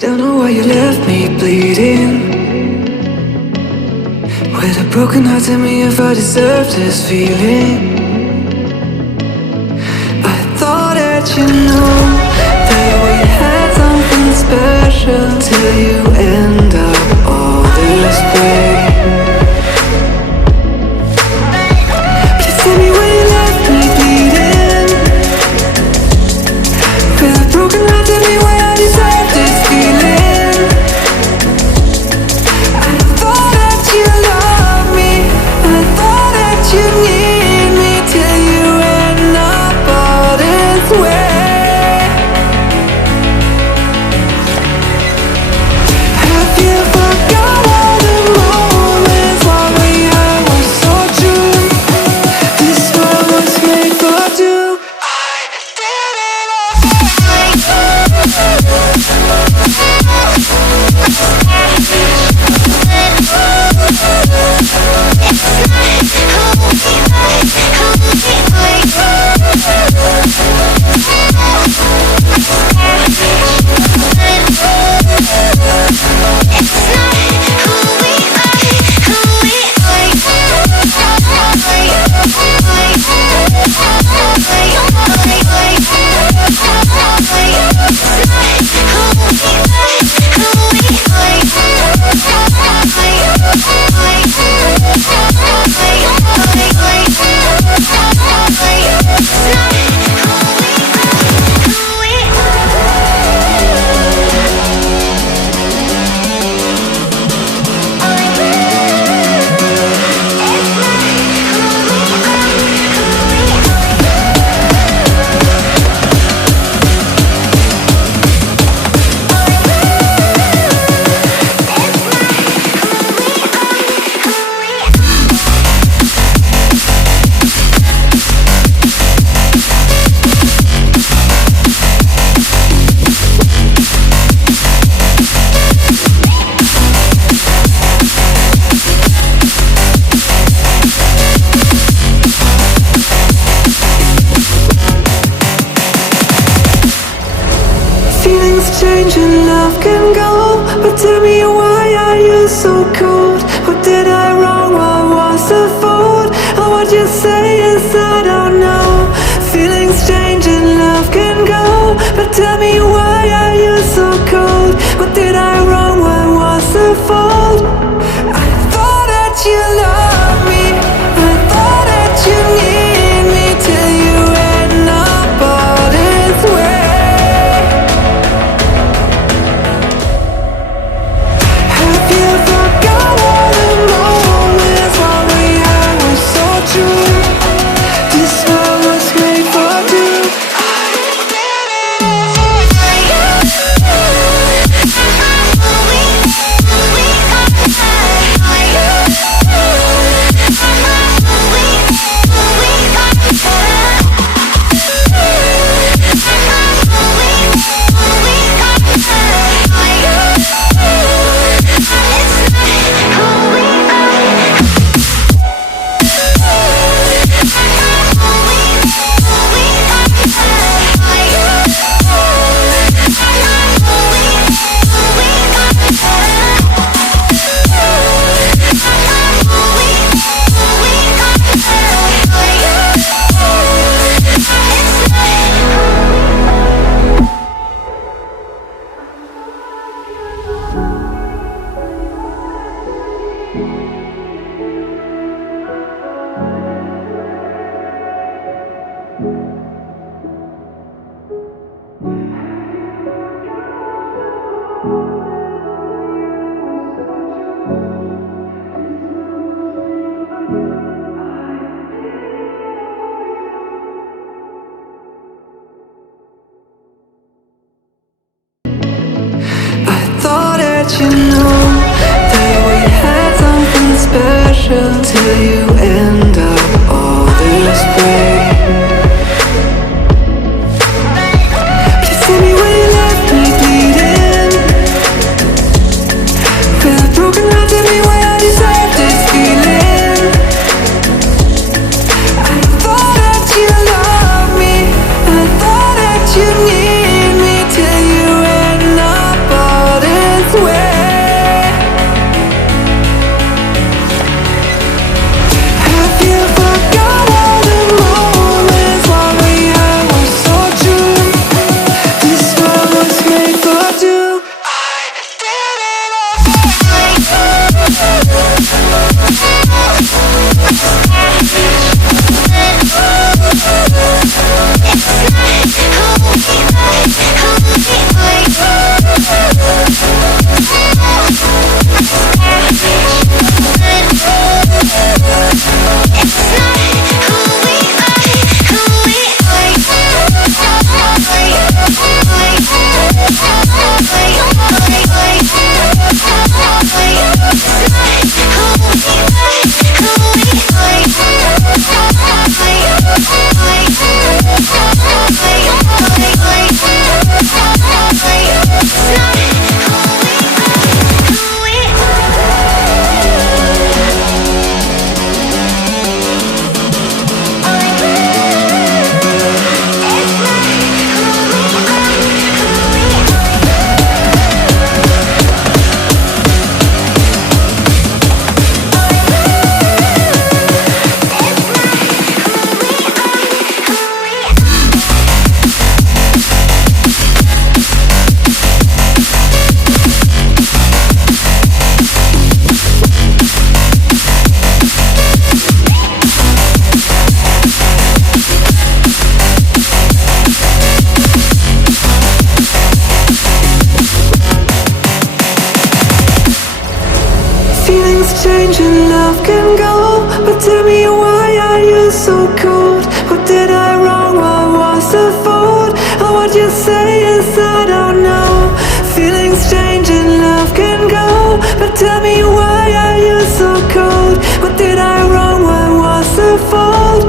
Don't know why you left me bleeding. With a broken heart, tell me if I deserve this feeling. I thought that you know that we had something special till you end up all this way. Please tell me why you left me bleeding. With a broken heart, tell me why I deserve this feeling. I thought that you loved me, I thought that you need me till you end up all this way. Have you forgot all the moments while we had were so true? This world was made for two. I did it change and love can go, but tell me why are you so cold? What did I wrong? What was the fault? Or what you say is I don't know. Feelings change and love can go, but tell me why are you so cold? What did I wrong? What was the fault? I thought that you loved me, I thought that you need me till you end up all this way. You know that we had something special till you end up all this way. Please tell me why you left me bleeding. With a broken heart, tell me why I deserve this feeling. I thought that you loved me, I thought that you need me till you end up all change and love can go, but tell me why are you so cold? What did I wrong? What was the fault? Or what you say is I don't know. Feelings change and love can go, but tell me why are you so cold? What did I wrong? What was the fault?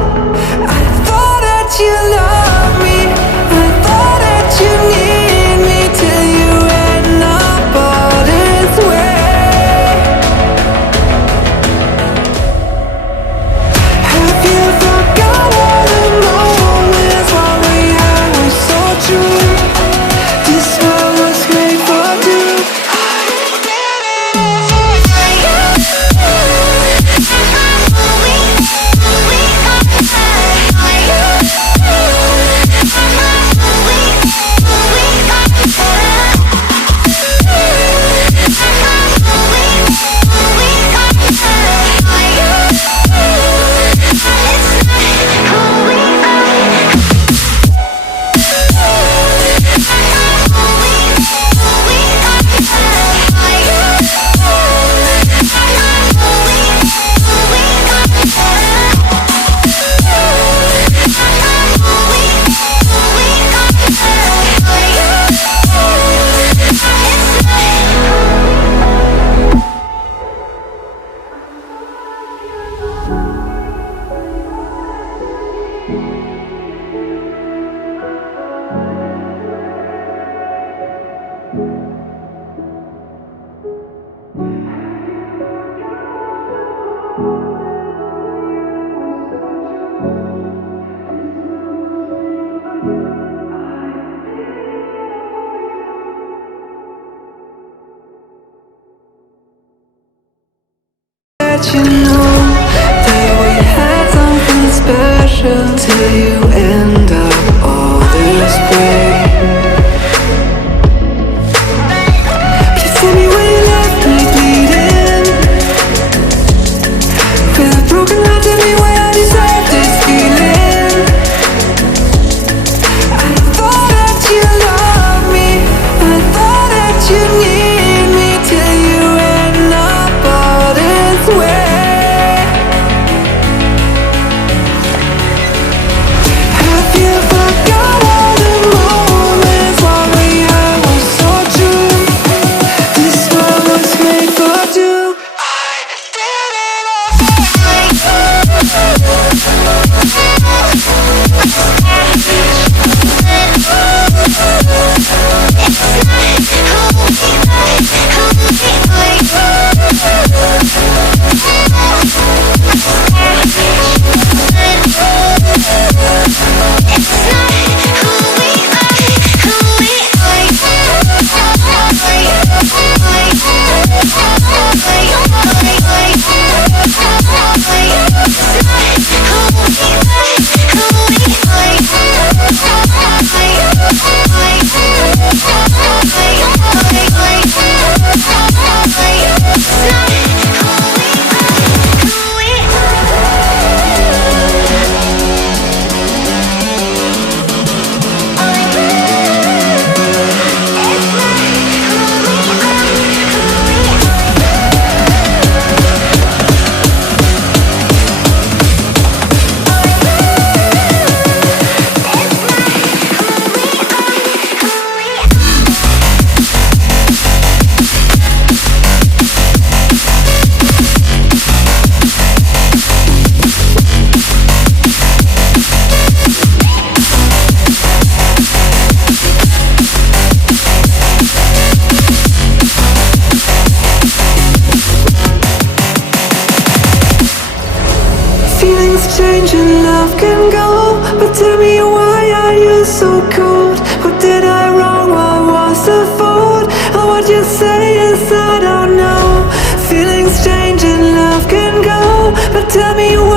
I thought that you loved me, I thought that you need me, till you end up all this way. Have you forgot all the moments while we had was so true? This world was made for two. Let you know that we had something special, till you end up all this way. Please tell me when you left me bleeding, with a broken heart, tell me why I deserve this feeling. I thought that you loved me, I thought that you need me, till you end up all this way. Have you forgot all the moments while we had was so true? This world was made for two. I did it change and love can go, but tell me why are you so cold? What did I wrong? What was the fault? Or what you say is I don't know. Feelings change and love can go, but tell me why